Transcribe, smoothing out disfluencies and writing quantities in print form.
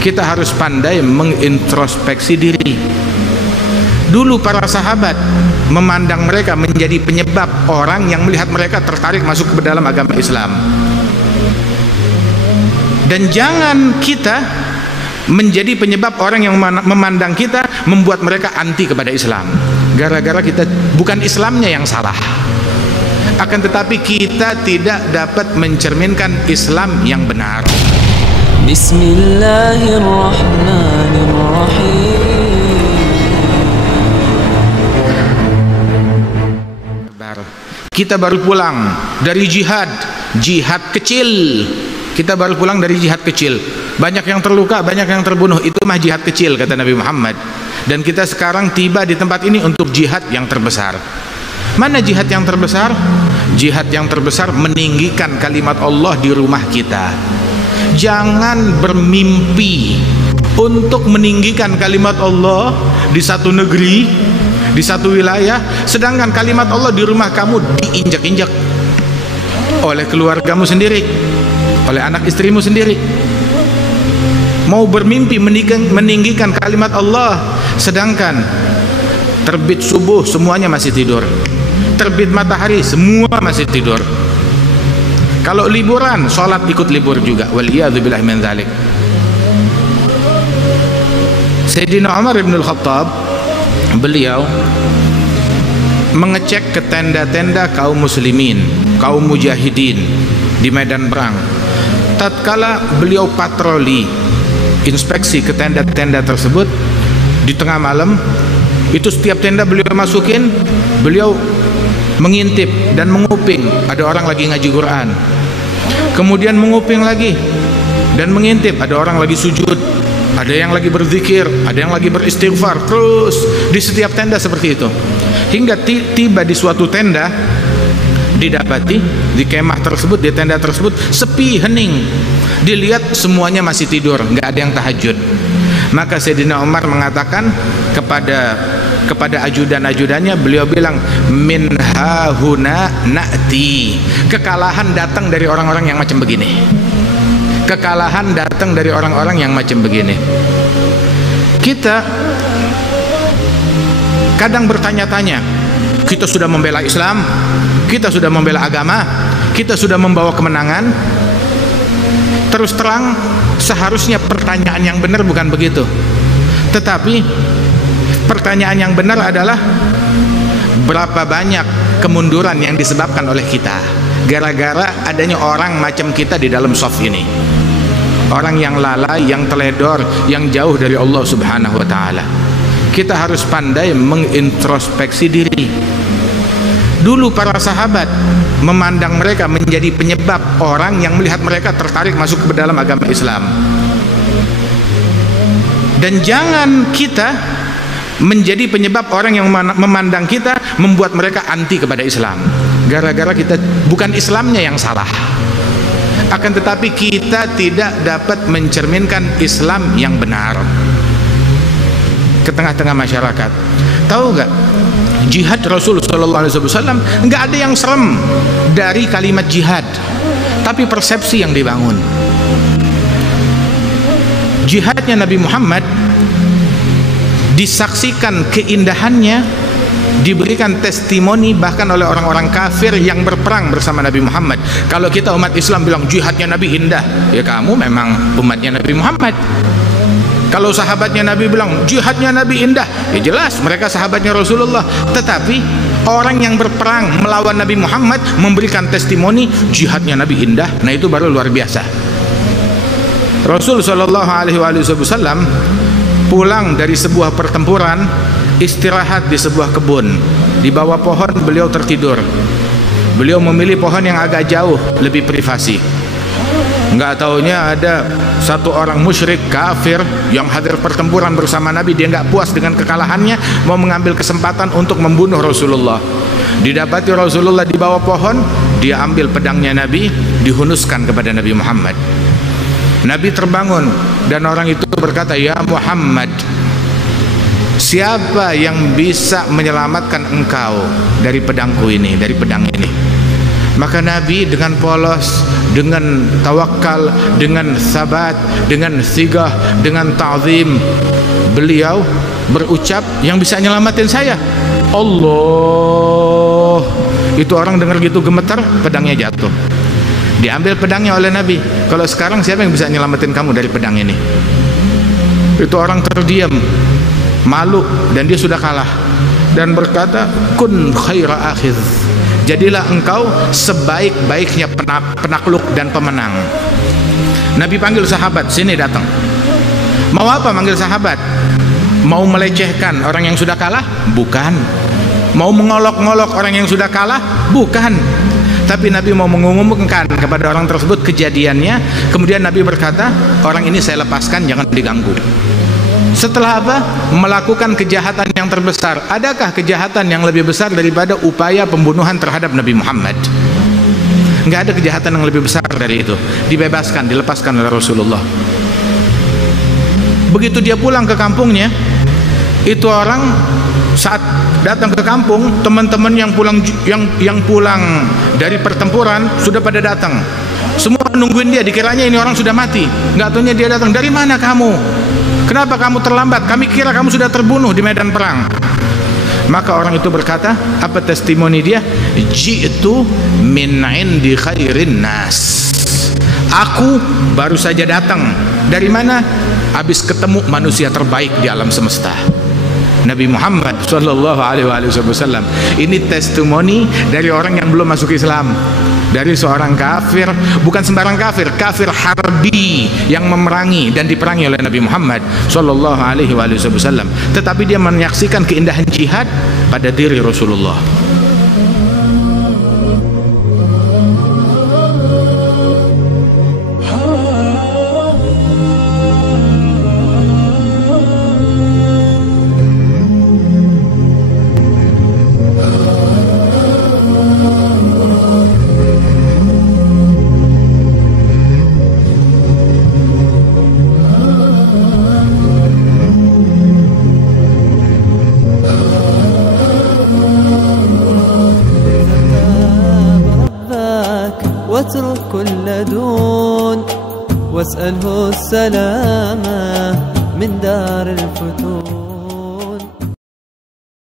kita harus pandai mengintrospeksi diri. Dulu para sahabat memandang mereka menjadi penyebab orang yang melihat mereka tertarik masuk ke dalam agama Islam. Dan jangan kita menjadi penyebab orang yang memandang kita membuat mereka anti kepada Islam. Gara-gara kita bukan Islamnya yang salah, akan tetapi kita tidak dapat mencerminkan Islam yang benar. Bismillahirrahmanirrahim. Kita baru pulang dari jihad kecil. Kita baru pulang dari jihad kecil. Banyak yang terluka, banyak yang terbunuh. Itu mah jihad kecil, kata Nabi Muhammad. Dan kita sekarang tiba di tempat ini untuk jihad yang terbesar. Mana jihad yang terbesar? Jihad yang terbesar meninggikan kalimat Allah di rumah kita. Jangan bermimpi untuk meninggikan kalimat Allah di satu negeri, di satu wilayah, sedangkan kalimat Allah di rumah kamu diinjak-injak oleh keluargamu sendiri, oleh anak istrimu sendiri. Mau bermimpi meninggikan kalimat Allah, sedangkan terbit subuh semuanya masih tidur, terbit matahari semua masih tidur. Kalau liburan, sholat ikut libur juga. Waliyadzubillah min dzalik. Sayyidina Umar bin Al-Khattab, beliau mengecek ke tenda-tenda kaum muslimin, kaum mujahidin di medan perang. Tatkala beliau patroli, inspeksi ke tenda-tenda tersebut di tengah malam, itu setiap tenda beliau masukin, beliau mengintip dan menguping ada orang lagi ngaji Quran, kemudian menguping lagi dan mengintip ada orang lagi sujud, ada yang lagi berzikir, ada yang lagi beristighfar. Terus di setiap tenda seperti itu, hingga tiba di suatu tenda, didapati di kemah tersebut, di tenda tersebut sepi, hening. Dilihat semuanya masih tidur, nggak ada yang tahajud. Maka Sayyidina Umar mengatakan kepada ajudan-ajudannya, beliau bilang, min hahuna na'ti. Kekalahan datang dari orang-orang yang macam begini. Kekalahan datang dari orang-orang yang macam begini. Kita kadang bertanya-tanya, kita sudah membela Islam, kita sudah membela agama, kita sudah membawa kemenangan. Terus terang, seharusnya pertanyaan yang benar bukan begitu. Tetapi pertanyaan yang benar adalah, berapa banyak kemunduran yang disebabkan oleh kita gara-gara adanya orang macam kita di dalam saf ini. Orang yang lalai, yang teledor, yang jauh dari Allah Subhanahu wa ta'ala. Kita harus pandai mengintrospeksi diri. Dulu para sahabat memandang mereka menjadi penyebab orang yang melihat mereka tertarik masuk ke dalam agama Islam. Dan jangan kita menjadi penyebab orang yang memandang kita membuat mereka anti kepada Islam. Gara-gara kita bukan Islamnya yang salah, akan tetapi kita tidak dapat mencerminkan Islam yang benar ke tengah-tengah masyarakat. Tahu nggak, jihad Rasul Sallallahu Alaihi Wasallam nggak ada yang serem dari kalimat jihad, tapi persepsi yang dibangun. Jihadnya Nabi Muhammad disaksikan keindahannya, diberikan testimoni bahkan oleh orang-orang kafir yang berperang bersama Nabi Muhammad. Kalau kita umat Islam bilang jihadnya Nabi indah, ya kamu memang umatnya Nabi Muhammad. Kalau sahabatnya Nabi bilang jihadnya Nabi indah, ya jelas mereka sahabatnya Rasulullah. Tetapi orang yang berperang melawan Nabi Muhammad memberikan testimoni jihadnya Nabi indah, nah itu baru luar biasa. Rasul Shallallahu Alaihi Wasallam pulang dari sebuah pertempuran, istirahat di sebuah kebun. Di bawah pohon beliau tertidur. Beliau memilih pohon yang agak jauh, lebih privasi. Nggak taunya ada satu orang musyrik kafir yang hadir pertempuran bersama Nabi. Dia nggak puas dengan kekalahannya, mau mengambil kesempatan untuk membunuh Rasulullah. Didapati Rasulullah di bawah pohon, dia ambil pedangnya Nabi, dihunuskan kepada Nabi Muhammad. Nabi terbangun dan orang itu berkata, ya Muhammad, siapa yang bisa menyelamatkan engkau dari pedangku ini, dari pedang ini? Maka Nabi dengan polos dengan tawakal, dengan sabat, dengan sigah, dengan ta'zim, beliau berucap, yang bisa nyelamatin saya Allah. Itu orang dengar gitu gemetar, pedangnya jatuh, diambil pedangnya oleh Nabi. Kalau sekarang siapa yang bisa nyelamatin kamu dari pedang ini? Itu orang terdiam, malu, dan dia sudah kalah, dan berkata, kun khaira akhiz, jadilah engkau sebaik-baiknya penakluk dan pemenang. Nabi panggil sahabat, sini datang. Mau apa manggil sahabat? Mau melecehkan orang yang sudah kalah? Bukan. Mau mengolok-ngolok orang yang sudah kalah? Bukan. Tapi Nabi mau mengumumkan kepada orang tersebut kejadiannya. Kemudian Nabi berkata, orang ini saya lepaskan, jangan diganggu. Setelah apa? Melakukan kejahatan yang terbesar. Adakah kejahatan yang lebih besar daripada upaya pembunuhan terhadap Nabi Muhammad? Enggak ada kejahatan yang lebih besar dari itu. Dibebaskan, dilepaskan oleh Rasulullah. Begitu dia pulang ke kampungnya, itu orang saat datang ke kampung, teman-teman yang pulang dari pertempuran sudah pada datang. Semua nungguin dia, dikiranya ini orang sudah mati. Nggak tahunya dia datang. Dari mana kamu? Kenapa kamu terlambat? Kami kira kamu sudah terbunuh di medan perang. Maka orang itu berkata, apa testimoni dia? Ji'tu min indi khairin nas. Aku baru saja datang. Dari mana? Habis ketemu manusia terbaik di alam semesta, Nabi Muhammad sallallahu alaihi wasallam. Ini testimoni dari orang yang belum masuk Islam, dari seorang kafir, bukan sembarang kafir, kafir harbi yang memerangi dan diperangi oleh Nabi Muhammad sallallahu alaihi wasallam. Tetapi dia menyaksikan keindahan jihad pada diri Rasulullah. واترك كل دون واسأله السلامة من دار الفتون.